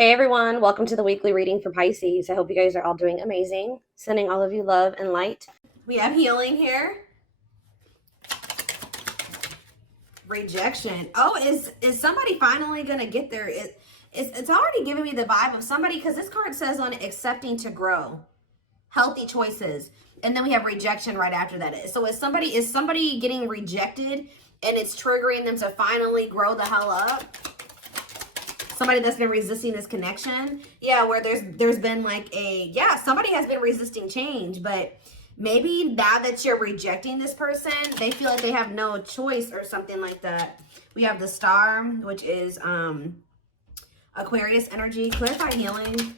Hey everyone, welcome to the weekly reading for Pisces. I hope you guys are all doing amazing. Sending all of you love and light. We have healing here. Rejection. Oh, is somebody finally gonna get there? It's already giving me the vibe of somebody, because this card says on accepting to grow, healthy choices, and then we have rejection right after that. So is somebody getting rejected and it's triggering them to finally grow the hell up? Somebody that's been resisting this connection. Yeah, where there's been like somebody has been resisting change, but maybe now that you're rejecting this person, they feel like they have no choice or something like that. We have the Star, which is Aquarius energy. Clarify healing.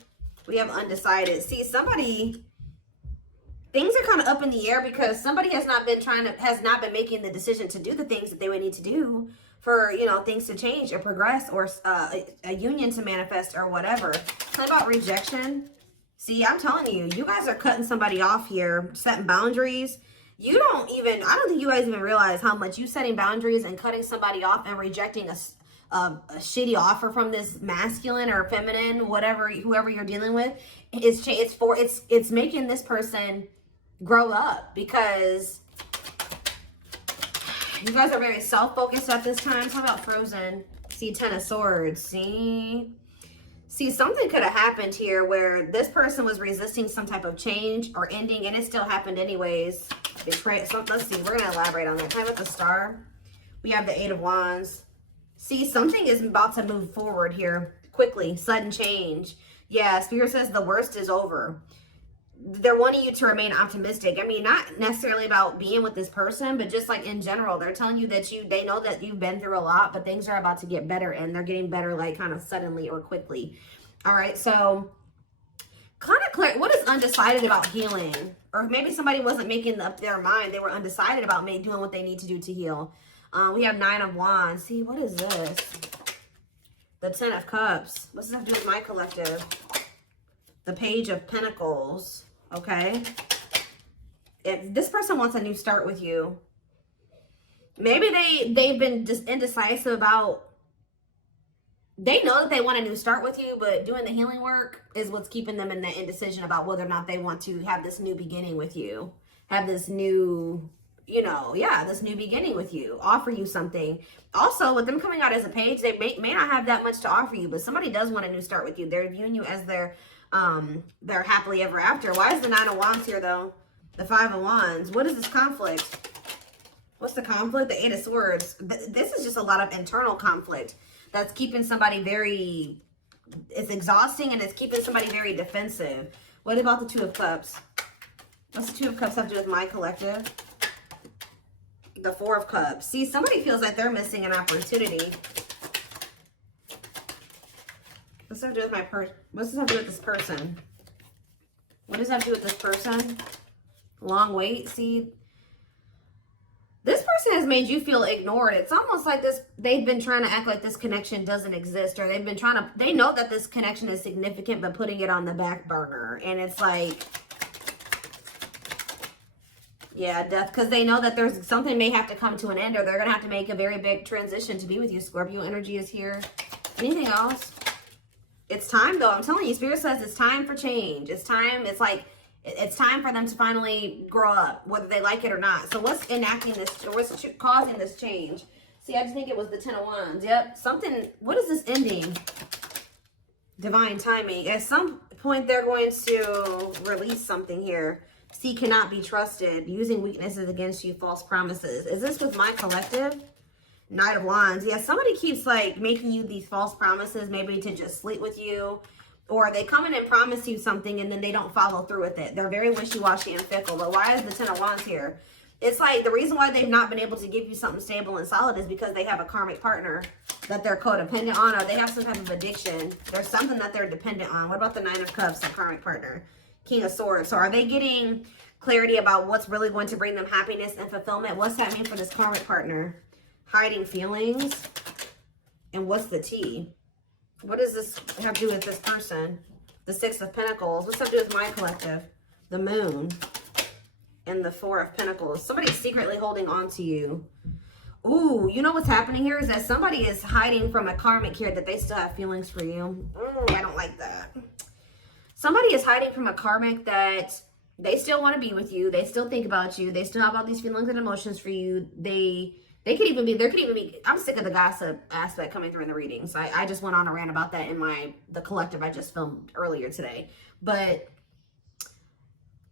We have undecided. See, things are kind of up in the air because somebody has not been making the decision to do the things that they would need to do for, things to change or progress, or a union to manifest or whatever. Tell me about rejection. See, I'm telling you, you guys are cutting somebody off here, setting boundaries. I don't think you guys even realize how much you setting boundaries and cutting somebody off and rejecting a shitty offer from this masculine or feminine, whoever you're dealing with. It's making this person grow up, because you guys are very self-focused at this time. Talk about Frozen. See, Ten of Swords. See, something could have happened here where this person was resisting some type of change or ending, and it still happened anyways. Betray. So let's see. We're gonna elaborate on that. Time with the Star. We have the Eight of Wands. See, something is about to move forward here quickly. Sudden change. Yeah, Spirit says the worst is over. They're wanting you to remain optimistic. I mean, not necessarily about being with this person, but just like in general, they're telling you that they know that you've been through a lot, but things are about to get better, and they're getting better like kind of suddenly or quickly. All right, so kind of clear. What is undecided about healing? Or maybe somebody wasn't making up their mind. They were undecided about doing what they need to do to heal. We have Nine of Wands. See, what is this? The Ten of Cups. What's this have to do with my collective? The Page of Pentacles. Okay. If this person wants a new start with you, maybe they've been just indecisive about, they know that they want a new start with you, but doing the healing work is what's keeping them in the indecision about whether or not they want to have this new beginning with you, have this new, this new beginning with you, offer you something. Also, with them coming out as a page, they may not have that much to offer you, but somebody does want a new start with you. They're viewing you as their happily ever after. Why is the Nine of Wands here though? The Five of Wands. What is this conflict? What's the conflict? The Eight of Swords. This is just a lot of internal conflict that's keeping somebody it's exhausting, and it's keeping somebody very defensive. What about the Two of Cups? What's the Two of Cups have to do with my collective? The Four of Cups. See, somebody feels like they're missing an opportunity. What's that have to do with what's this have to do with this person? What does that have to do with this person? Long wait. See, this person has made you feel ignored. It's almost like they've been trying to act like this connection doesn't exist, or they know that this connection is significant, but putting it on the back burner. And it's like, yeah, death, because they know that there's something may have to come to an end, or they're going to have to make a very big transition to be with you. Scorpio energy is here. Anything else? It's time, though. I'm telling you, Spirit says it's time for change. It's time. It's like, it's time for them to finally grow up, whether they like it or not. So what's enacting this, or what's causing this change? See, I just think it was the Ten of Wands. Yep. Something, what is this ending? Divine timing. At some point, they're going to release something here. See, cannot be trusted. Using weaknesses against you, false promises. Is this with my collective? Knight of Wands. Yeah, somebody keeps like making you these false promises, maybe to just sleep with you, or they come in and promise you something and then they don't follow through with it. They're very wishy-washy and fickle. But why is the Ten of Wands here? It's like the reason why they've not been able to give you something stable and solid is because they have a karmic partner that they're codependent on, or they have some type of addiction. There's something that they're dependent on. What about the Nine of Cups, the karmic partner? King of Swords. So are they getting clarity about what's really going to bring them happiness and fulfillment? What's that mean for this karmic partner? Hiding feelings. And what's the T? What does this have to do with this person? The Six of Pentacles. What's that to do with my collective? The Moon. And the Four of Pentacles. Somebody's secretly holding on to you. Ooh, you know what's happening here is that somebody is hiding from a karmic here that they still have feelings for you. I don't like that. Somebody is hiding from a karmic that they still want to be with you. They still think about you. They still have all these feelings and emotions for you. There could even be, I'm sick of the gossip aspect coming through in the readings. I just went on a rant about that in the collective I just filmed earlier today. But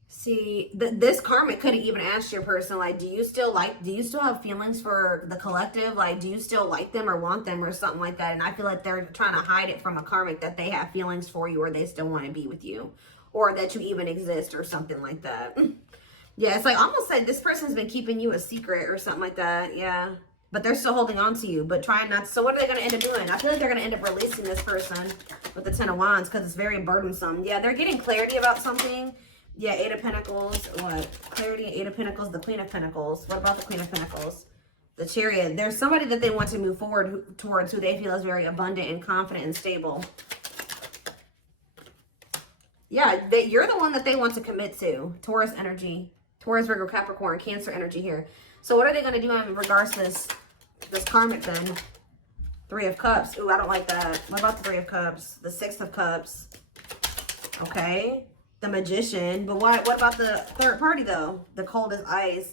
see, this karmic could have even asked your person, like, do you still have feelings for the collective? Like, do you still like them or want them or something like that? And I feel like they're trying to hide it from a karmic that they have feelings for you or they still want to be with you or that you even exist or something like that. Yeah, it's like almost like this person's been keeping you a secret or something like that. Yeah, but they're still holding on to you, but trying not to. So what are they going to end up doing? I feel like they're going to end up releasing this person with the Ten of Wands because it's very burdensome. Yeah, they're getting clarity about something. Yeah, Eight of Pentacles. What? Clarity, Eight of Pentacles, the Queen of Pentacles. What about the Queen of Pentacles? The Chariot. There's somebody that they want to move forward towards who they feel is very abundant and confident and stable. Yeah, you're the one that they want to commit to. Taurus energy. Taurus, Virgo, Capricorn, Cancer energy here. So what are they going to do in regards to this karmic then? Three of Cups. Ooh, I don't like that. What about the Three of Cups? The Six of Cups. Okay. The Magician. But what about the third party though? The Cold as Ice.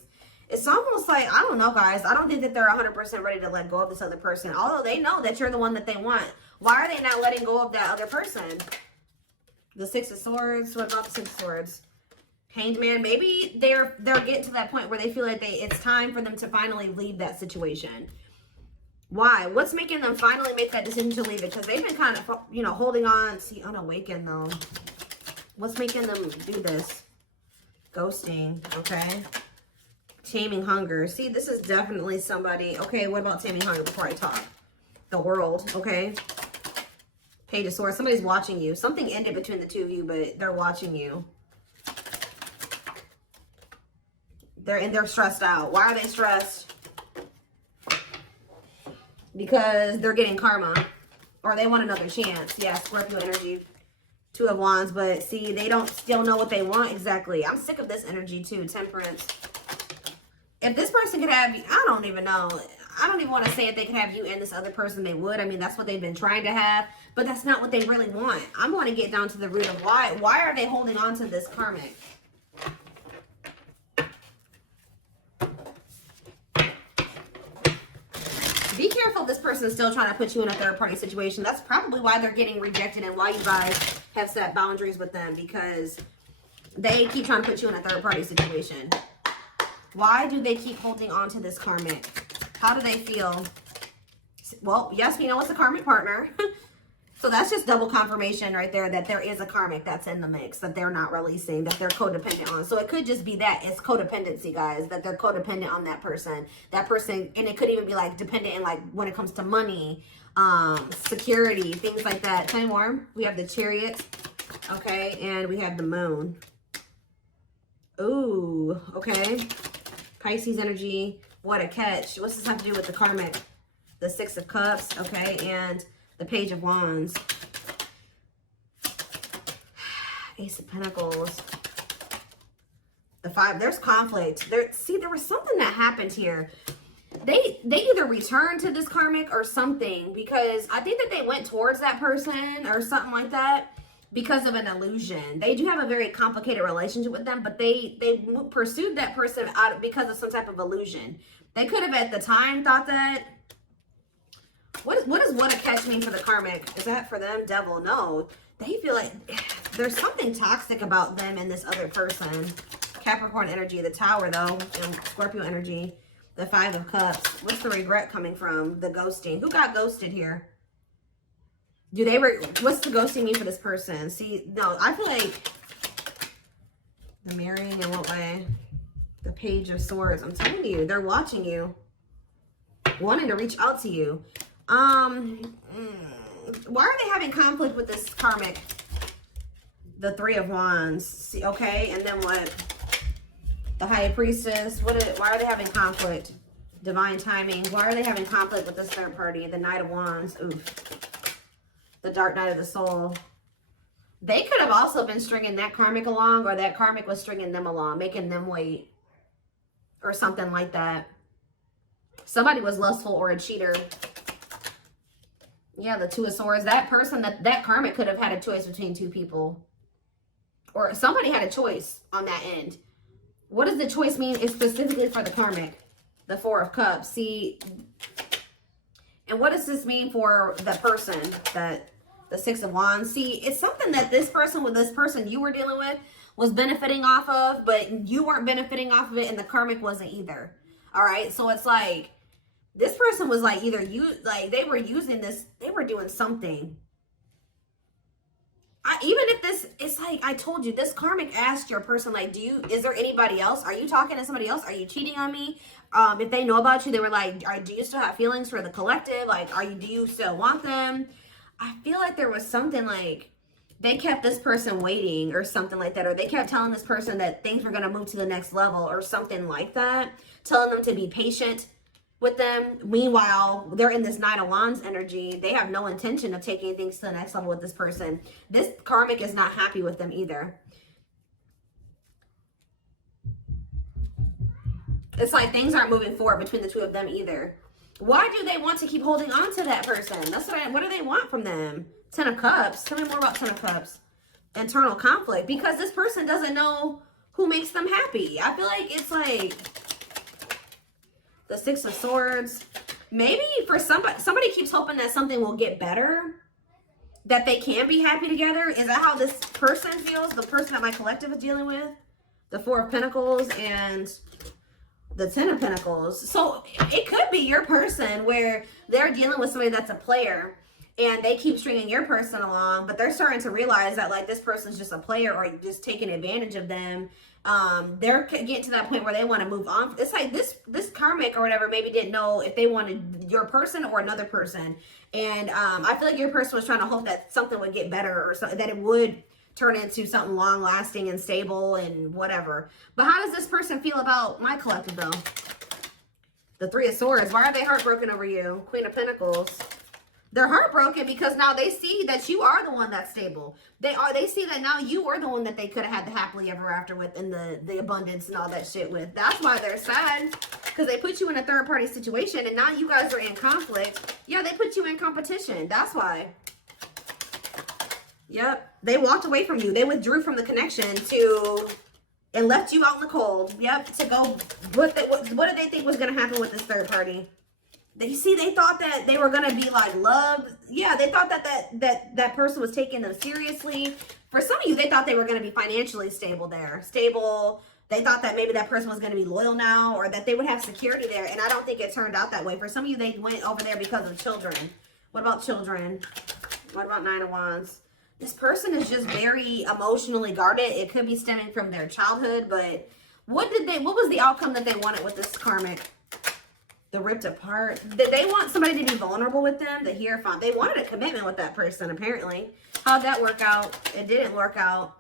It's almost like, I don't know, guys. I don't think that they're 100% ready to let go of this other person. Although they know that you're the one that they want. Why are they not letting go of that other person? The Six of Swords. What about the Six of Swords? Hanged Man. Maybe they're getting to that point where they feel like it's time for them to finally leave that situation. Why? What's making them finally make that decision to leave it? Because they've been kind of, holding on. See, unawakened though. What's making them do this? Ghosting. Okay. Taming Hunger. See, this is definitely somebody. Okay, what about Taming Hunger before I talk? The World. Okay. Page of Swords. Somebody's watching you. Something ended between the two of you, but they're watching you. They're stressed out. Why are they stressed? Because they're getting karma. Or they want another chance. Yeah, Scorpio energy. Two of Wands. But see, they don't still know what they want exactly. I'm sick of this energy too. Temperance. If this person could have you, I don't even know. I don't even want to say if they could have you and this other person, they would. I mean, that's what they've been trying to have. But that's not what they really want. I'm going to get down to the root of why. Why are they holding on to this karmic? Be careful if this person is still trying to put you in a third-party situation. That's probably why they're getting rejected and why you guys have set boundaries with them, because they keep trying to put you in a third-party situation. Why do they keep holding on to this karmic? How do they feel? Well, yes, we know it's a karmic partner. So that's just double confirmation right there that there is a karmic that's in the mix that they're not releasing, that they're codependent on. So it could just be that it's codependency, guys, that they're codependent on that person. That person, and it could even be like dependent in like when it comes to money, security, things like that. Tell me more. We have the Chariot, okay, and we have the Moon. Ooh, okay. Pisces energy. What a catch. What's this have to do with the karmic? The Six of Cups, okay, and the Page of Wands. Ace of Pentacles. The Five. There's conflict. See, there was something that happened here. They either returned to this karmic or something, because I think that they went towards that person or something like that because of an illusion. They do have a very complicated relationship with them, but they pursued that person because of some type of illusion. They could have at the time thought that. What does what a catch mean for the karmic? Is that for them? Devil? No. They feel like there's something toxic about them and this other person. Capricorn energy, the Tower though, and Scorpio energy, the Five of Cups. What's the regret coming from? The ghosting. Who got ghosted here? What's the ghosting mean for this person? See, no, I feel like the marrying in what way? The Page of Swords. I'm telling you, they're watching you, wanting to reach out to you. Why are they having conflict with this karmic? The Three of Wands. See, okay, and then what? The High Priestess. Why are they having conflict? Divine Timing. Why are they having conflict with this third party? The Knight of Wands. Oof. The Dark Night of the Soul. They could have also been stringing that karmic along, or that karmic was stringing them along, making them wait, or something like that. Somebody was lustful or a cheater. Yeah, the Two of Swords. That person, that karmic could have had a choice between two people. Or somebody had a choice on that end. What does the choice mean? It's specifically for the karmic. The Four of Cups. See, and what does this mean for the person? That the Six of Wands. See, it's something that this person with this person you were dealing with was benefiting off of, but you weren't benefiting off of it, and the karmic wasn't either. All right, so it's like this person was like either they were using this, they were doing something. Even if this, it's like I told you, this karmic asked your person, like, is there anybody else? Are you talking to somebody else? Are you cheating on me? If they know about you, they were like, do you still have feelings for the collective? Like, do you still want them? I feel like there was something like they kept this person waiting or something like that. Or they kept telling this person that things were going to move to the next level or something like that. Telling them to be patient with them. Meanwhile, they're in this Nine of Wands energy. They have no intention of taking things to the next level with this person. This karmic is not happy with them either. It's like things aren't moving forward between the two of them either. Why do they want to keep holding on to that person? That's what do they want from them? Ten of Cups. Tell me more about Ten of Cups. Internal conflict. Because this person doesn't know who makes them happy. I feel like it's like the Six of Swords. Maybe for somebody keeps hoping that something will get better. That they can be happy together. Is that how this person feels? The person that my collective is dealing with? The Four of Pentacles and the Ten of Pentacles. So it could be your person where they're dealing with somebody that's a player and they keep stringing your person along, but they're starting to realize that like this person's just a player or just taking advantage of them. They're getting to that point where they want to move on. It's like this karmic or whatever maybe didn't know if they wanted your person or another person. And I feel like your person was trying to hope that something would get better or something, that it would turn into something long lasting and stable and whatever. But how does this person feel about my collective though? The Three of Swords. Why are they heartbroken over you? Queen of Pentacles. They're heartbroken because now they see that you are the one that's stable. They see that now you are the one that they could have had the happily ever after with and the abundance and all that shit with. That's why they're sad. Because they put you in a third party situation and now you guys are in conflict. Yeah, they put you in competition. That's why. Yep. They walked away from you. They withdrew from the connection and left you out in the cold. Yep. To go, what did they think was going to happen with this third party? They thought that they were going to be like loved. Yeah, they thought that person was taking them seriously. For some of you, they thought they were going to be financially stable there. Stable. They thought that maybe that person was going to be loyal now or that they would have security there. And I don't think it turned out that way. For some of you, they went over there because of children. What about children? What about Nine of Wands? This person is just very emotionally guarded. It could be stemming from their childhood, but what was the outcome that they wanted with this karmic? The ripped apart. Did they want somebody to be vulnerable with them? They wanted a commitment with that person, apparently. How'd that work out? It didn't work out.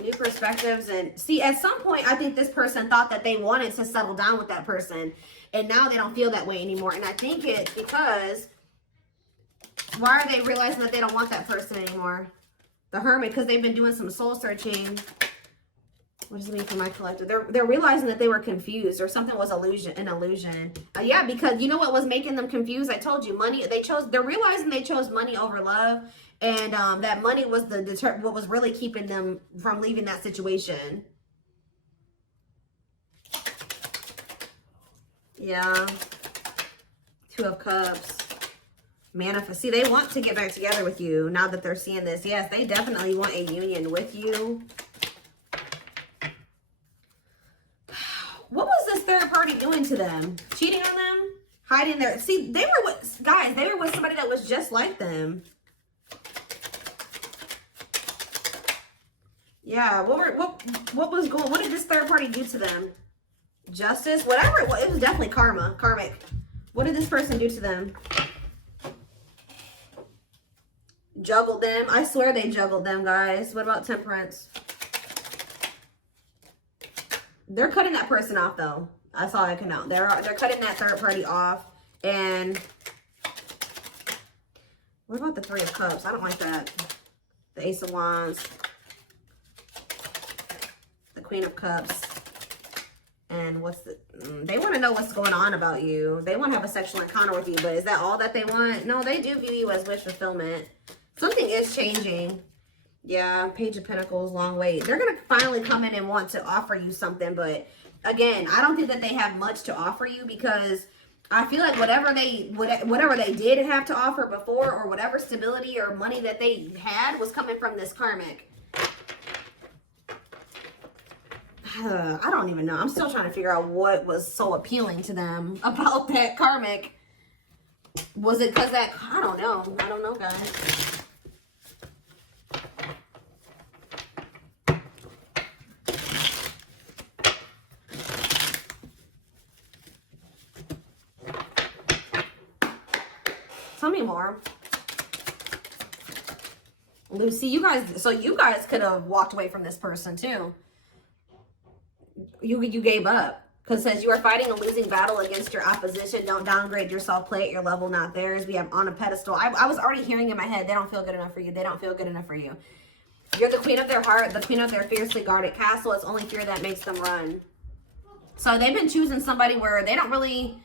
New perspectives. And see, at some point, I think this person thought that they wanted to settle down with that person. And now they don't feel that way anymore. And I think it's because why are they realizing that they don't want that person anymore? The Hermit, because they've been doing some soul searching. What does it mean for my collective? They're realizing that they were confused or something was an illusion. Yeah, because you know what was making them confused? I told you, money. They're realizing they chose money over love, and that money was what was really keeping them from leaving that situation. Yeah. Two of Cups. Manifest. See, they want to get back together with you now that they're seeing this. Yes, they definitely want a union with you. What was this third party doing to them? Cheating on them? Hiding their... See, they were with... Guys, they were with somebody that was just like them. Yeah, what was going... What did this third party do to them? Justice? Whatever it was. It was definitely karma. Karmic. What did this person do to them? Juggled them. I swear they juggled them, guys. What about Temperance? They're cutting that person off, though. That's all I can know. They're cutting that third party off. And what about the Three of Cups? I don't like that. The Ace of Wands. The Queen of Cups. And what's the, they want to know what's going on about you. They want to have a sexual encounter with you, but is that all that they want? No, they do view you as wish fulfillment. Something is changing. Yeah, Page of Pentacles, long wait. They're going to finally come in and want to offer you something, but again, I don't think that they have much to offer you, because I feel like whatever they did have to offer before, or whatever stability or money that they had, was coming from this karmic. I don't even know. I'm still trying to figure out what was so appealing to them about that karmic. Was it because that, I don't know. I don't know, guys. Tell me more. Lucy, you guys, so you guys could have walked away from this person too. You gave up, because it says you are fighting a losing battle against your opposition. Don't downgrade yourself. Play at your level, not theirs. We have on a pedestal. I was already hearing in my head, they don't feel good enough for you. They don't feel good enough for you. You're the queen of their heart, the queen of their fiercely guarded castle. It's only fear that makes them run. So they've been choosing somebody where they don't really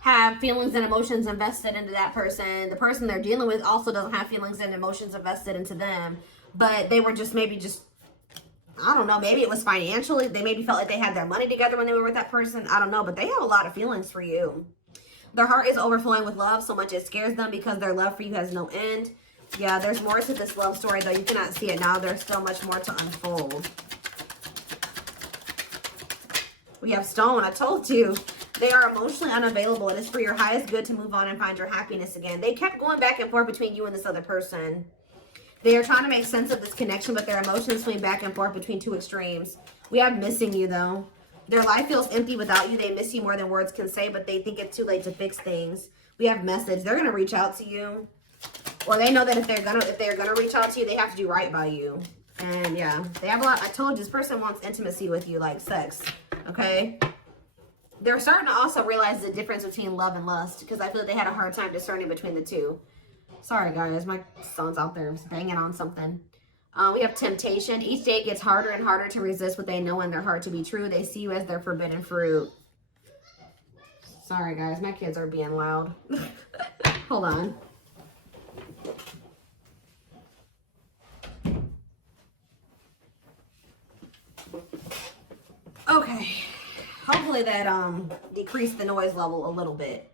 have feelings and emotions invested into that person. The person they're dealing with also doesn't have feelings and emotions invested into them. But they were just I don't know, maybe it was financially. They maybe felt like they had their money together when they were with that person. I don't know, but they have a lot of feelings for you. Their heart is overflowing with love so much it scares them, because their love for you has no end. Yeah, there's more to this love story, though. You cannot see it now. There's still much more to unfold. We have Stone. I told you. They are emotionally unavailable. It is for your highest good to move on and find your happiness again. They kept going back and forth between you and this other person. They are trying to make sense of this connection, but their emotions swing back and forth between two extremes. We have missing you, though. Their life feels empty without you. They miss you more than words can say, but they think it's too late to fix things. We have message. They're gonna reach out to you, or they know that if they're gonna reach out to you, they have to do right by you. And yeah, they have a lot. I told you, this person wants intimacy with you, like sex. Okay. They're starting to also realize the difference between love and lust, because I feel like they had a hard time discerning between the two. Sorry, guys. My son's out there banging on something. We have temptation. Each day gets harder and harder to resist what they know in their heart to be true. They see you as their forbidden fruit. Sorry, guys. My kids are being loud. Hold on. Okay. Hopefully that decreased the noise level a little bit.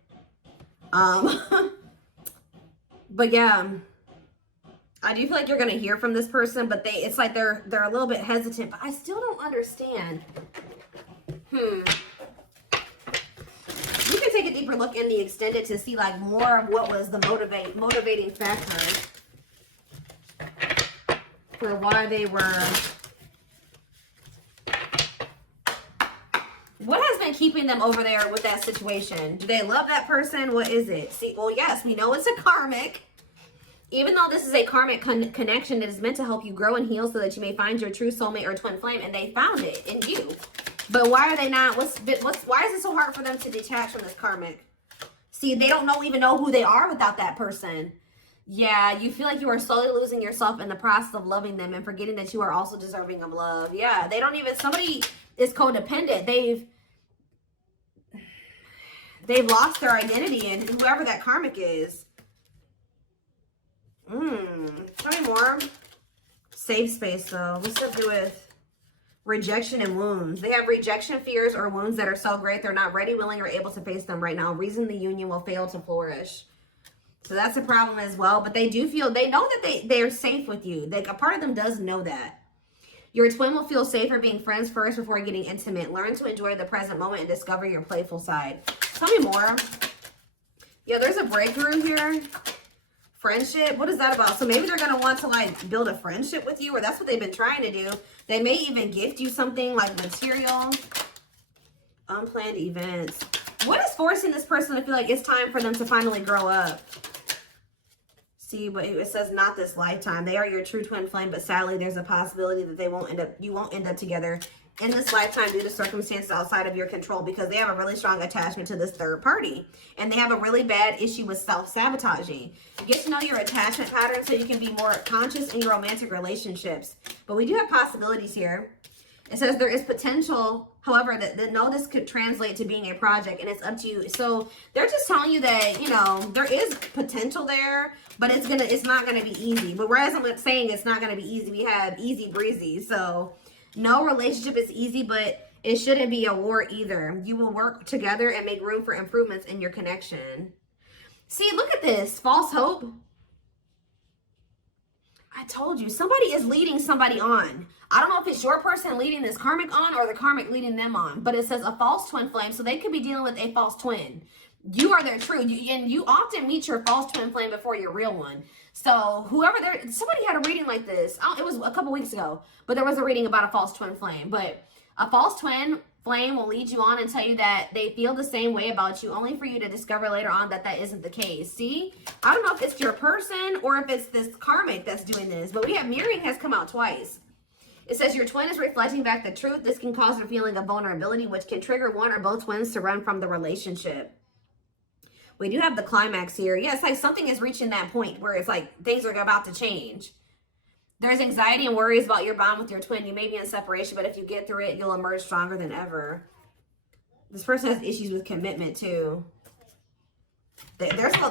But yeah, I do feel like you're gonna hear from this person, but it's like they're a little bit hesitant. But I still don't understand. You can take a deeper look in the extended to see like more of what was the motivating factor for why they were. What has been keeping them over there with that situation? Do they love that person? What is it? See, well, yes, we know it's a karmic. Even though this is a karmic connection, it is meant to help you grow and heal so that you may find your true soulmate or twin flame, and they found it in you. But why are they not? Why is it so hard for them to detach from this karmic? See, they don't even know who they are without that person. Yeah, you feel like you are slowly losing yourself in the process of loving them and forgetting that you are also deserving of love. Yeah, they don't even, somebody is codependent. They've lost their identity in whoever that karmic is. Tell me more. Safe space, though. What's it to do with rejection and wounds? They have rejection fears or wounds that are so great they're not ready, willing, or able to face them right now. Reason the union will fail to flourish. So that's a problem as well. But they do feel, they know that they're safe with you. Like, a part of them does know that. Your twin will feel safer being friends first before getting intimate. Learn to enjoy the present moment and discover your playful side. Tell me more. Yeah, there's a breakthrough here. Friendship. What is that about? So maybe they're going to want to like build a friendship with you, or that's what they've been trying to do. They may even gift you something like material. Unplanned events. What is forcing this person to feel like it's time for them to finally grow up? See, but it says not this lifetime. They are your true twin flame, but sadly there's a possibility that you won't end up together in this lifetime due to circumstances outside of your control, because they have a really strong attachment to this third party, and they have a really bad issue with self-sabotaging. Get to know your attachment pattern so you can be more conscious in your romantic relationships. But we do have possibilities here. It says there is potential, however, that no, this could translate to being a project, and it's up to you. So they're just telling you that, you know, there is potential there, but it's not gonna be easy. But whereas I'm saying it's not gonna be easy, we have easy breezy. So no relationship is easy, but it shouldn't be a war either. You will work together and make room for improvements in your connection. See, look at this, false hope. I told you, somebody is leading somebody on. I don't know if it's your person leading this karmic on or the karmic leading them on, but it says a false twin flame, so they could be dealing with a false twin. You are their true, and you often meet your false twin flame before your real one. So whoever somebody had a reading like this. It was a couple weeks ago, but there was a reading about a false twin flame. But a false twin flame will lead you on and tell you that they feel the same way about you, only for you to discover later on that that isn't the case. See, I don't know if it's your person or if it's this karmic that's doing this, but we have mirroring has come out twice. It says your twin is reflecting back the truth. This can cause a feeling of vulnerability, which can trigger one or both twins to run from the relationship. We do have the climax here. Yeah, it's like something is reaching that point where it's like things are about to change. There's anxiety and worries about your bond with your twin. You may be in separation, but if you get through it, you'll emerge stronger than ever. This person has issues with commitment too. They have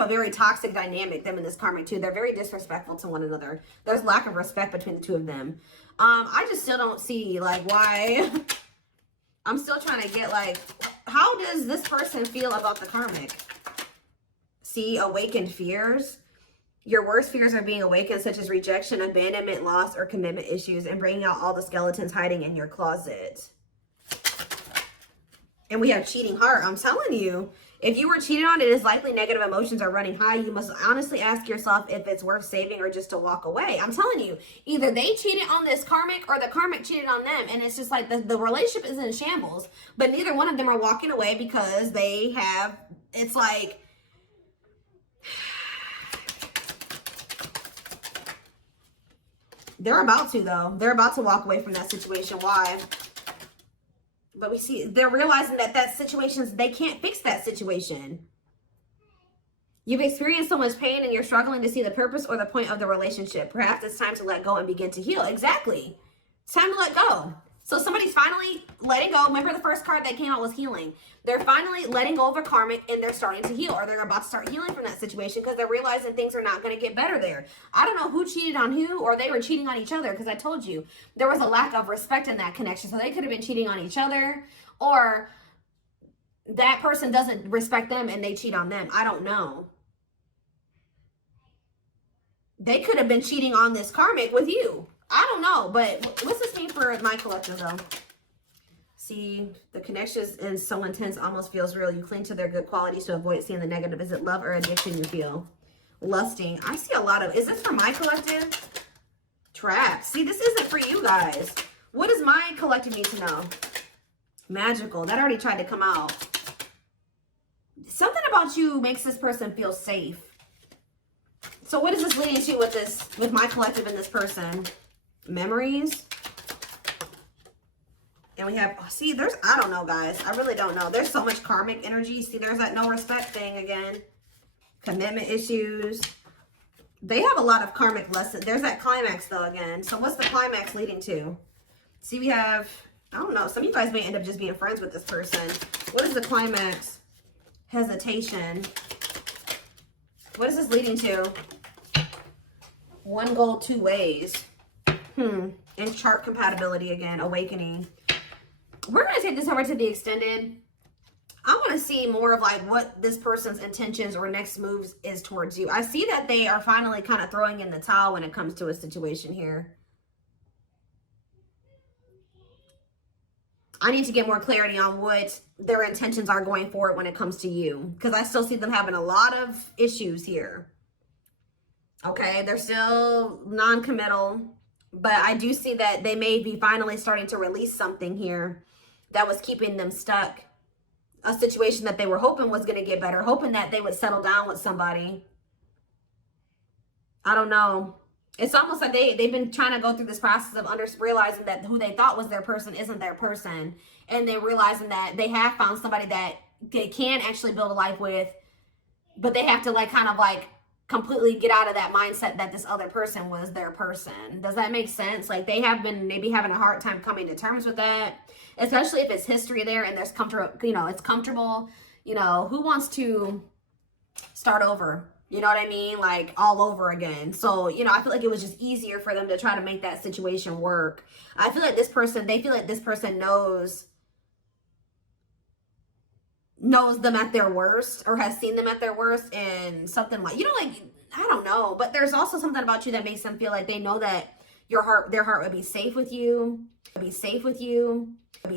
a very toxic dynamic, them and this karmic too. They're very disrespectful to one another. There's lack of respect between the two of them. I just still don't see like why. I'm still trying to get like, how does this person feel about the karmic? See, awakened fears. Your worst fears are being awakened, such as rejection, abandonment, loss, or commitment issues, and bringing out all the skeletons hiding in your closet. And we have cheating heart. I'm telling you, if you were cheated on, it is likely negative emotions are running high. You must honestly ask yourself if it's worth saving or just to walk away. I'm telling you, either they cheated on this karmic or the karmic cheated on them. And it's just like the relationship is in shambles, but neither one of them are walking away because they have, it's like, they're about to, though. They're about to walk away from that situation. Why? But we see they're realizing that situations, they can't fix that situation. You've experienced so much pain and you're struggling to see the purpose or the point of the relationship. Perhaps it's time to let go and begin to heal. Exactly. It's time to let go. So somebody's finally letting go. Remember the first card that came out was healing. They're finally letting go of a karmic and they're starting to heal, or they're about to start healing from that situation because they're realizing things are not going to get better there. I don't know who cheated on who, or they were cheating on each other, because I told you there was a lack of respect in that connection. So they could have been cheating on each other, or that person doesn't respect them and they cheat on them. I don't know. They could have been cheating on this karmic with you. I don't know, but what's this mean for my collective though? See, the connection is so intense, almost feels real. You cling to their good qualities to avoid seeing the negative. Is it love or addiction you feel? Lusting. I see a lot of, is this for my collective? Trapped. See, this isn't for you guys. What does my collective need to know? Magical. That already tried to come out. Something about you makes this person feel safe. So what is this leading to with my collective and this person? Memories. And we have, see, I don't know, guys. I really don't know. There's so much karmic energy. See, there's that no respect thing again. Commitment issues. They have a lot of karmic lessons. There's that climax, though, again. So what's the climax leading to? See, we have, I don't know. Some of you guys may end up just being friends with this person. What is the climax? Hesitation. What is this leading to? One goal, two ways. And chart compatibility again. Awakening. We're going to take this over to the extended. I want to see more of like what this person's intentions or next moves is towards you. I see that they are finally kind of throwing in the towel when it comes to a situation here. I need to get more clarity on what their intentions are going forward when it comes to you, because I still see them having a lot of issues here. Okay, they're still non-committal, but I do see that they may be finally starting to release something here that was keeping them stuck. A situation that they were hoping was going to get better, hoping that they would settle down with somebody. I don't know. It's almost like they've been trying to go through this process of realizing that who they thought was their person isn't their person. And they're realizing that they have found somebody that they can actually build a life with, but they have to like kind of like completely get out of that mindset that this other person was their person. Does that make sense? Like, they have been maybe having a hard time coming to terms with that, especially if it's history there and there's comfortable, you know, it's comfortable. You know, who wants to start over? You know what I mean? Like, all over again. So, you know, I feel like it was just easier for them to try to make that situation work. I feel like this person, they feel like this person knows them at their worst, or has seen them at their worst, and something like, you know, like, I don't know, but there's also something about you that makes them feel like they know that their heart would be safe with you,